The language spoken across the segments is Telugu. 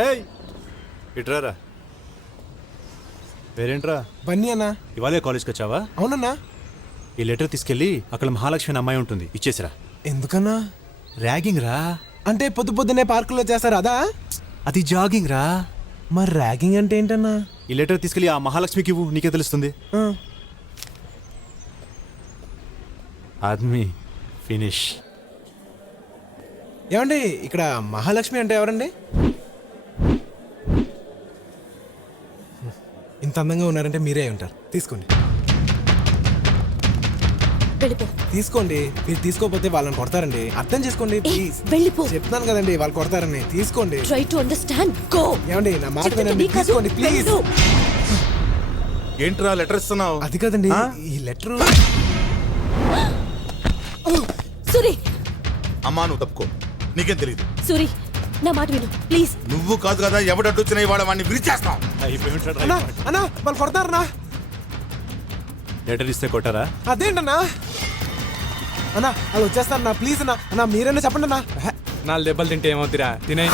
ఏయ్ ఇట్రారా. పేరేంట్రా? బన్నీ అన్నా. ఇవాళే కాలేజ్కి వచ్చావా? అవునన్నా. ఈ లెటర్ తీసుకెళ్ళి అక్కడ మహాలక్ష్మి అమ్మాయి ఉంటుంది, ఇచ్చేసిరా. ఎందుకన్నా? ర్యాగింగ్ రా. అంటే పొద్దున్నే పార్కులో చేస్తారు అదా? అది జాగింగ్ రా. మరి ర్యాగింగ్ అంటే ఏంటన్నా? ఈ లెటర్ తీసుకెళ్ళి ఆ మహాలక్ష్మికి ఇవ్వు, నీకే తెలుస్తుంది. ఆద్మీ ఫినిష్. ఏమండి ఇక్కడ మహాలక్ష్మి అంటే ఎవరండి? ఇంత అందంగా ఉన్నారంటే మీరే ఉంటారు. తీసుకోండి తీసుకోండి. మీరు తీసుకోకపోతే వాళ్ళని కొడతారండి. అర్థం చేసుకోండి ప్లీజ్. చెప్తాను కదండి వాళ్ళు కొడతారని. తీసుకోండి. ఏమండి నా మాట వినండి. తీసుకోండి ప్లీజ్. ఏంట్రా లెటర్ ఇస్తున్నావు? అది కదండి ఈ లెటర్. సూరి అమ్మా నువ్వు తప్పుకో, నీకేం తెలియదు. సూరి నా మాట విను ప్లీజ్. నువ్వు కాదు కదా ఎవడడ్డొచ్చినా ఇవాళ వాడిని విరిచేస్తాం. అన్నా వాళ్ళు కొడతారన్నా. లెటర్ ఇస్తే కొట్టారా? అదేంటన్నా? అన్నా వాళ్ళు వచ్చేస్తారన్నా ప్లీజ్ అన్నా. అన్నా మీరైనా చెప్పండి అన్నా. 4 దెబ్బలు తింటే ఏమవుతురా? తినే.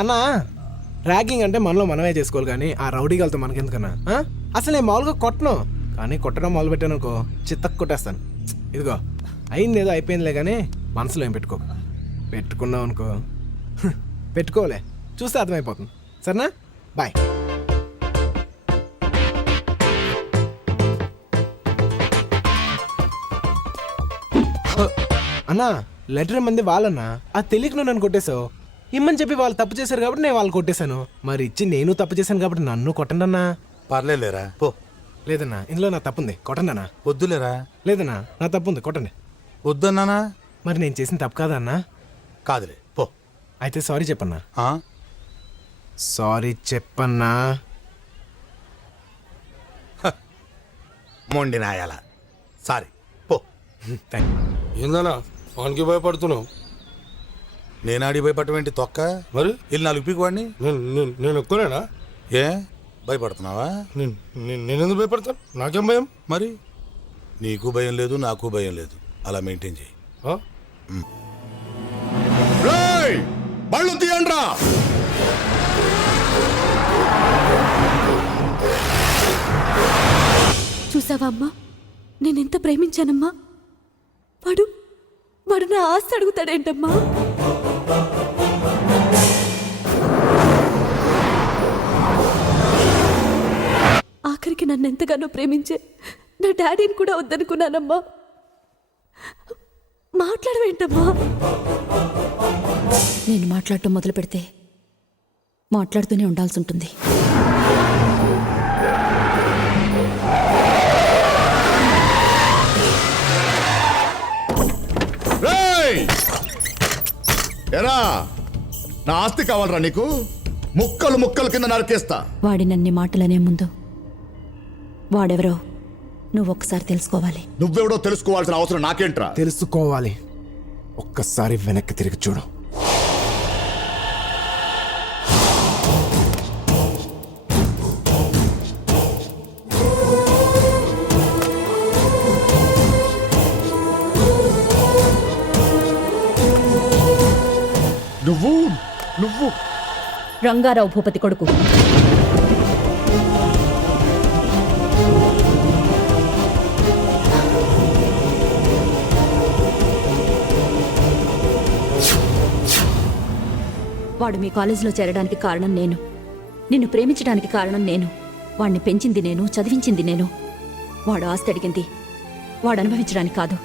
అన్నా ర్యాగింగ్ అంటే మనలో మనమే చేసుకోవాలి కానీ ఆ రౌడీగాలతో మనకెందుకన్నా? అసలు నేను మామూలుగా కొట్టను, కానీ కొట్టడం మొదలు పెట్టాను అనుకో చిత్తకు కొట్టేస్తాను. ఇదిగో అయింది ఏదో అయిపోయిందిలే కానీ మనసులో ఏం పెట్టుకున్నావు అనుకో పెట్టుకోలే చూస్తే అర్థమైపోతుంది. సరేనా? బాయ్. అన్నా లెటర్ మంది వాళ్ళన్నా అది తెలియక నువ్వు నన్ను కొట్టేశావు. ఇమ్మని చెప్పి వాళ్ళు తప్పు చేశారు కాబట్టి నేను వాళ్ళు కొట్టేశాను. మరి ఇచ్చి నేను తప్పు చేశాను కాబట్టి నన్ను కొట్టండి అన్నా. పర్లేదులేరా పో. లేదన్నా ఇందులో నా తప్పుంది, కొట్టండి అన్నా. వద్దులేరా. లేదన్నా నా తప్పుంది, కొట్టండి. వద్దన్నానా? మరి నేను చేసిన తప్పు కాదన్నా? కాదులే పో. అయితే సారీ చెప్పన్నా. సారీ చెప్పన్నా. మొండి నాయాల సారీ పో. ఏందన్నా వానికి భయపడుతున్నావు? నేనాడి భయపడటం తొక్క. మరి వెళ్ళి 4 పీకు వాడిని. నేను ఒక్కనేనా? ఏ భయపడుతున్నావా? నేనెందుకు భయపడతాను? నాకేం భయం? మరి నీకు భయం లేదు నాకు భయం లేదు. అలా మెయింటైన్ చేయి. బళ్ళు తీయండ్రా. చూసావా అమ్మా నేనెంత ప్రేమించానమ్మా. వాడు నా ఆస్తి అడుగుతాడేంటమ్మా? ఆఖరికి నన్ను ఎంతగానో ప్రేమించే నా డాడీని కూడా వద్దనుకున్నానమ్మా. మాట్లాడవేంటమ్మా? నేను మాట్లాడటం మొదలు పెడితే మాట్లాడుతూనే ఉండాల్సి ఉంటుంది. ఎరా నా ఆస్తి కావాలరా నీకు? ముక్కలు ముక్కలు కింద నరికేస్తా. వాడినన్ని మాటలనే ముందు వాడెవరో నువ్వు ఒక్కసారి తెలుసుకోవాలి. నువ్వెవడో తెలుసుకోవాల్సిన అవసరం నాకేంట్రా? తెలుసుకోవాలి. ఒక్కసారి వెనక్కి తిరిగి చూడు. నువ్వు రంగారావు భూపతి కొడుకు. వాడు మీ కాలేజీలో చేరడానికి కారణం నేను, నిన్ను ప్రేమించడానికి కారణం నేను, వాడిని పెంచింది నేను, చదివించింది నేను. వాడు ఆస్తి అడిగింది వాడు అనుభవించడానికి కాదు,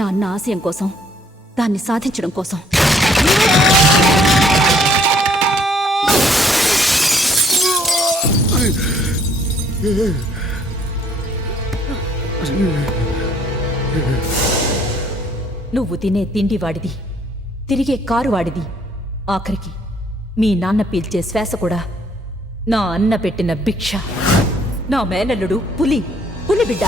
నా అన్న ఆశయం కోసం, దాన్ని సాధించడం కోసం. నువ్వు తినే తిండి వాడిది, తిరిగే కారు వాడిది, ఆఖరికి మీ నాన్న పీల్చే శ్వాస కూడా నా అన్న పెట్టిన భిక్ష. నా మేనల్లుడు పులి బిడ్డ.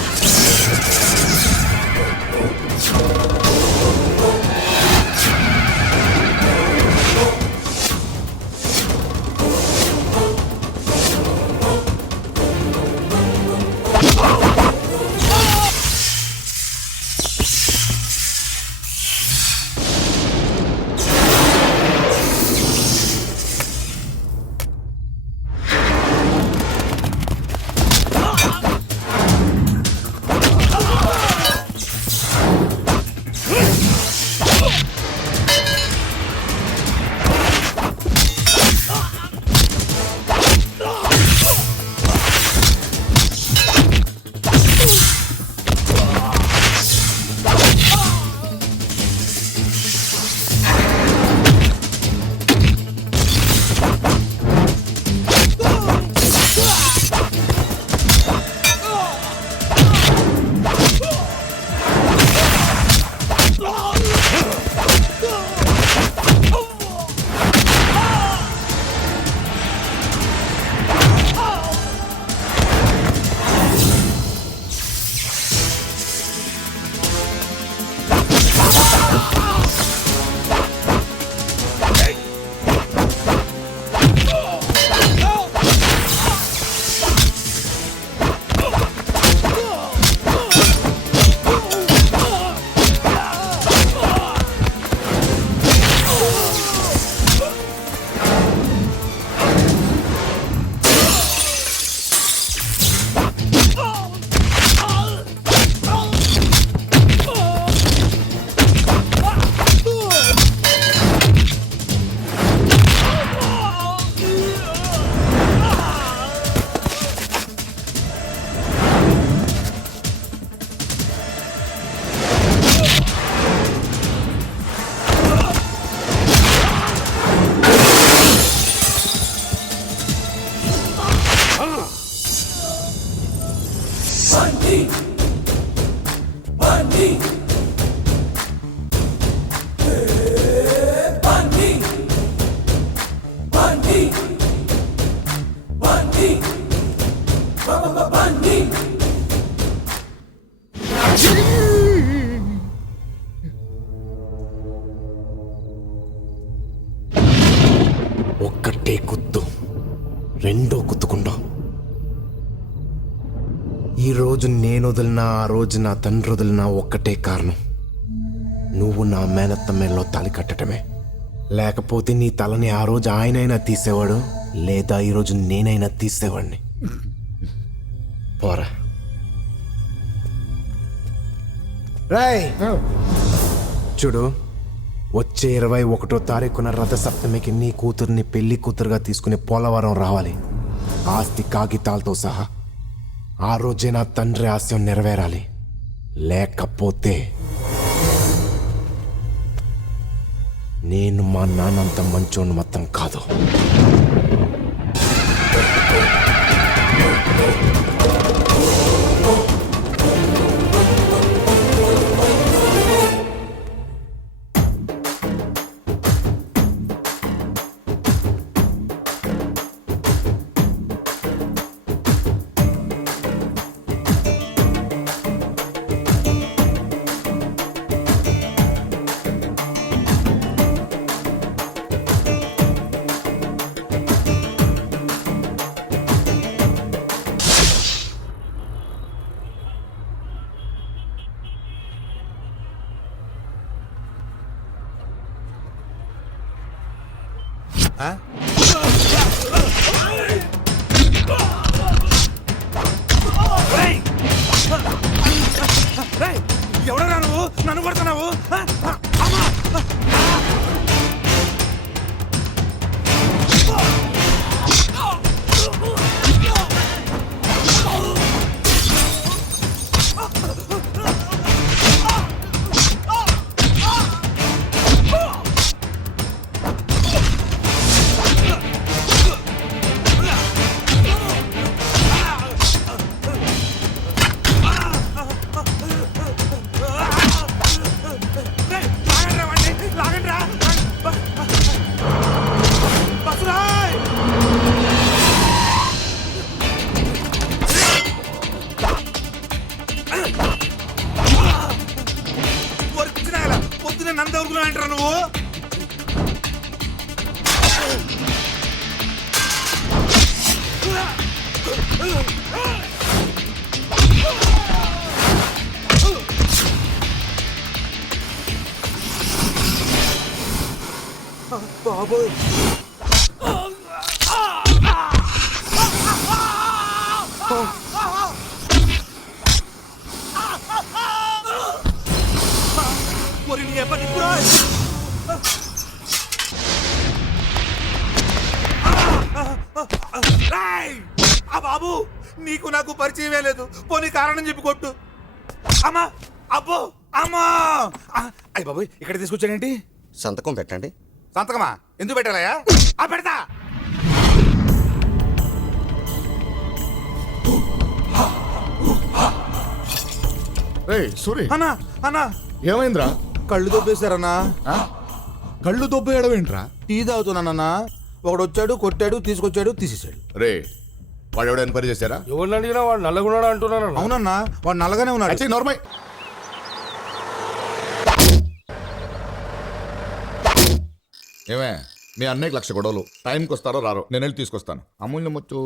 ఒక్కటే కుత్తు, రెండో కుత్తుకుండా. ఈ రోజు నేను వదిలినా, ఆ రోజు నా తండ్రి వదిలినా ఒక్కటే కారణం, నువ్వు నా మేనత్త మేల్లో తాలి కట్టడమే. లేకపోతే నీ తలని ఆ రోజు ఆయనైనా తీసేవాడు, లేదా ఈరోజు నేనైనా తీసేవాడిని. పోరా. రాయ్ చూడు, వచ్చే 21వ తారీఖున రథసప్తమికి నీ కూతుర్ని పెళ్లి కూతురుగా తీసుకుని పోలవరం రావాలి, ఆస్తి కాగితాలతో సహా. ఆ రోజే నా తండ్రి ఆశయం నెరవేరాలి, లేకపోతే నేను మా నాన్నంత మంచోని మొత్తం కాదు. ఎవడరా నువ్వు నన్ను కొడుతున్నావు పొద్దున నన్ను తగులుకున్నా అంటారా నువ్వు బాబోయ్ బాబు నీకు నాకు పరిచయమే లేదు పోనీ కారణం చెప్పి కొట్టు అమ్మా అబ్బో అమ్మా అయ్య బాబు ఇక్కడ తీసుకొచ్చానేంటి సంతకం పెట్టండి. సంతకమా ఎందుకు పెట్టాలయ్యా పెడతా సూరి అన్నా అన్నా ఏమైందిరా? కళ్ళు దొబ్బేశారన్నా కళ్ళు దొబ్బేయడం ఏంట్రా? టీ తాగుతున్నానన్నా ఒకడు వచ్చాడు కొట్టాడు తీసుకొచ్చాడు తీసేశాడు రే వాడు ఎవడ ఎన్క్వైరీ చేశారా? ఎవరిని అడిగినా వాడు నల్లగున్నాడు అంటున్నాను. అవునన్నా వాడు నల్లగానే ఉన్నాడు అచ్చే నార్మల్. ఏమే మీ అన్నయ్యకి 1,00,000 గొడవలు టైంకి వస్తారో రారో నేను వెళ్ళి తీసుకొస్తాను. అమూల్యం వచ్చు.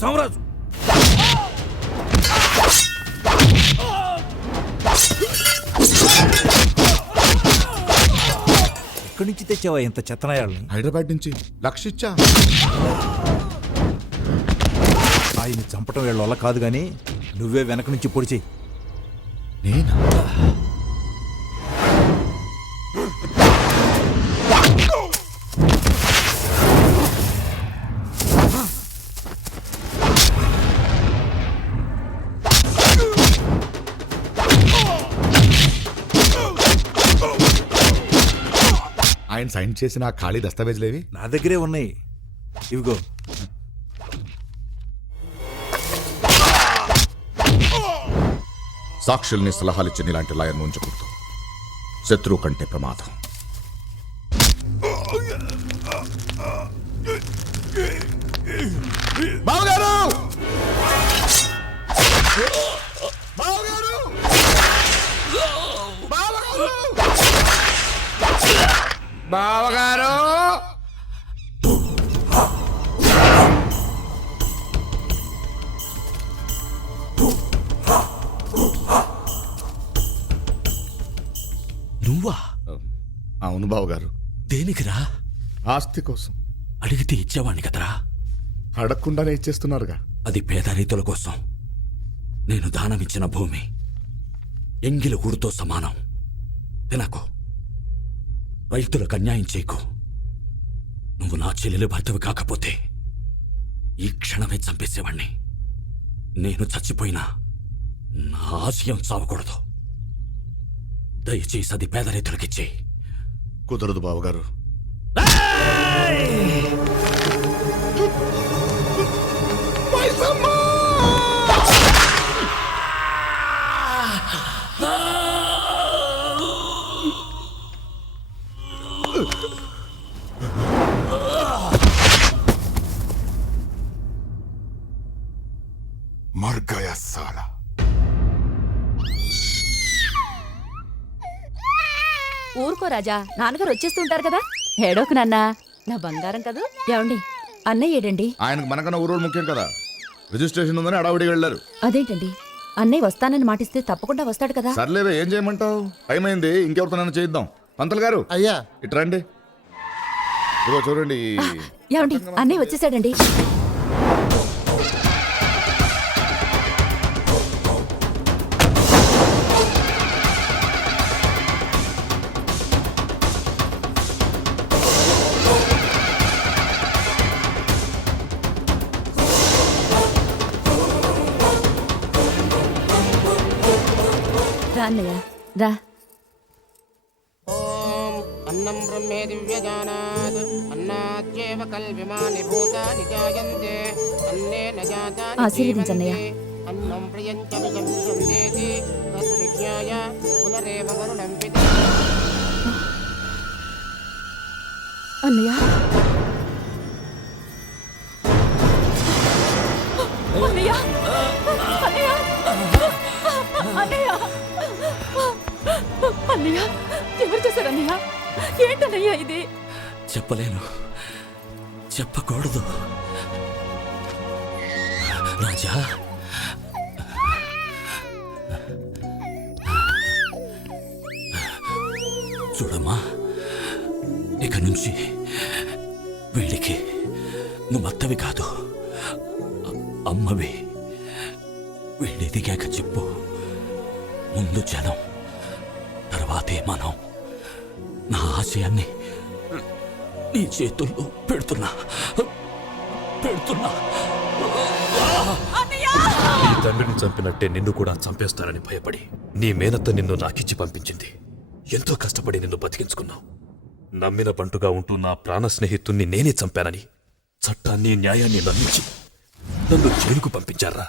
సోమరాజు ఎక్కడి నుంచి తెచ్చావా ఇంత చెత్తనాయాలని? హైదరాబాద్ నుంచి 1,00,000 ఇచ్చా. ఆయన చంపటం వీళ్ళ వల్ల కాదు కానీ నువ్వే వెనక నుంచి పొడి చెయ్యి. నేనా? ఆయన సైన్ చేసిన ఆ ఖాళీ దస్తావేజులేవి నా దగ్గరే ఉన్నాయి, ఇవిగో. సాక్షుల్ని సలహాలిచ్చిన ఇలాంటి లాయర్ను ఉంచకూడదు. శత్రువు కంటే ప్రమాదం. బావగారు! బావగారు! బావగారు! బావగారు! నువ్వా? అవును బావగారు. దేనికిరా? ఆస్తి కోసం. అడిగితే ఇచ్చేవాణ్ణి కదరా. అడగకుండానే ఇచ్చేస్తున్నారుగా. అది పేద రైతుల కోసం నేను దానమిచ్చిన భూమి. ఎంగిలి ఊడితో సమానం. తినకు. రైతులకు అన్యాయం చేయకు. నువ్వు నా చెల్లెలు భర్తవి కాకపోతే ఈ క్షణమే చంపేసేవాణ్ణి. నేను చచ్చిపోయినా నా ఆశయం చావకూడదు. దయచేసి అది పేద రైతులకిచ్చేయి. కుదరదు బావగారు. మర్ గయా సాలా. ఊరుకో రాజా, నాన్నగారు వచ్చేస్తుంటారు కదా. ఏడోకు నాన్నా, నా బంగారం కదూ. ఏమండి, అన్నయ్య ఏడండి? ఆయనకు మనకన్నా ఊరోడు ముఖ్యం కదా. రిజిస్ట్రేషన్ ఉందని అడావిడిగా వెళ్ళారు. అదేంటండి, అన్నయ్య వస్తానని మాటిస్తే తప్పకుండా వస్తాడు కదా. సర్లేవే, ఏం చేయమంటావు? టైం అయింది, ఇంకెవరితో నన్ను చేయిద్దాం. పంతులు గారు అయ్యా ఇటు రండి. ఇదిగో చూడండి. ఏమండి, అన్నయ్య వచ్చేసాడండి. రా అన్నయ్య, రా. అన్నం బ్రహ్మే దివ్యజానాత్ అన్నాద్యేవ కల్విమాని భూతాని జాయంతే అన్నేన జాతాని ఆశీర్వదించన్నయ్య. అన్నం ప్రియం చ విజందేతి తద్విజ్ఞాయ పునరేవ వరుణం పిత. అన్నయ్య, అన్నయ్య, అన్నయ్య, అన్నయ్య, అన్నయ్య, ఎవరు చేశారు అన్నయ్య? ఏంటన్నయ్య ఇది? చెప్పలేను, చెప్పకూడదు. రాజా, చూడమ్మా, ఇక నుంచి వీడికి నువ్వు అత్తవి కాదు, అమ్మవి. వీడి ఎదిగాక చెప్పు. ముందు జనం, తర్వాతే మనం. నా ఆశయాన్ని నీ చేతుల్లో పెడుతున్నా. నీ తండ్రిని చంపినట్టే నిన్ను కూడా చంపేస్తానని భయపడి నీ మేనత్త నిన్ను నాకిచ్చి పంపించింది. ఎంతో కష్టపడి నిన్ను బతికించుకున్నావు. నమ్మిన పంటుగా ఉంటూ నా ప్రాణ స్నేహితుణ్ణి నేనే చంపానని చట్టాన్ని న్యాయాన్ని నమ్మించి నన్ను జైలుకు పంపించారా?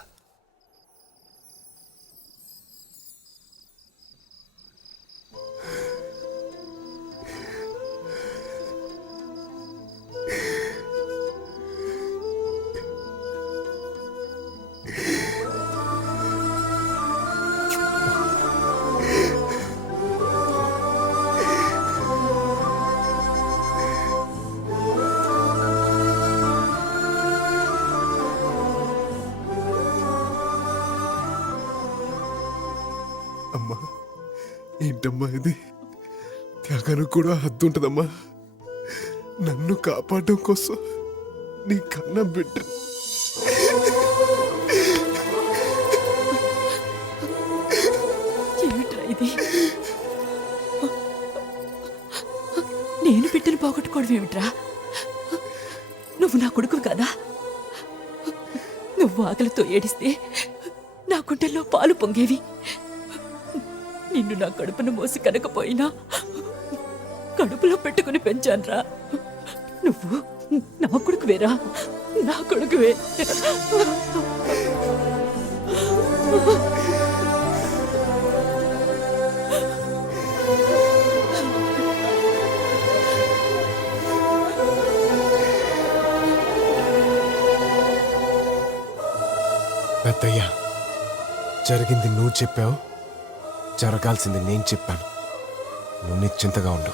అమ్మా, ఏంటమ్మా ఇది? త్యాగానికి కూడా హద్దు ఉంటుందమ్మా. నన్ను కాపాడడం కోసం నీ కన్న బిడ్డ ఏమిట్రా ఇది? నేను బిడ్డను పోగొట్టుకోవడం ఏమిట్రా? నువ్వు నా కొడుకు కదా. నువ్వు ఆకలితో ఏడిస్తే నా గుండెల్లో పాలు పొంగేవి. నిన్ను నా కడుపును మోసి కనకపోయినా కడుపులో పెట్టుకుని పెంచాన్రా. నువ్వు నా కొడుకువేరా, నా కొడుకువే. పెద్దయ్య, జరిగింది నువ్వు చెప్పావు, జరగాల్సింది నేను చెప్పాను. నువ్వు నిశ్చింతగా ఉండు.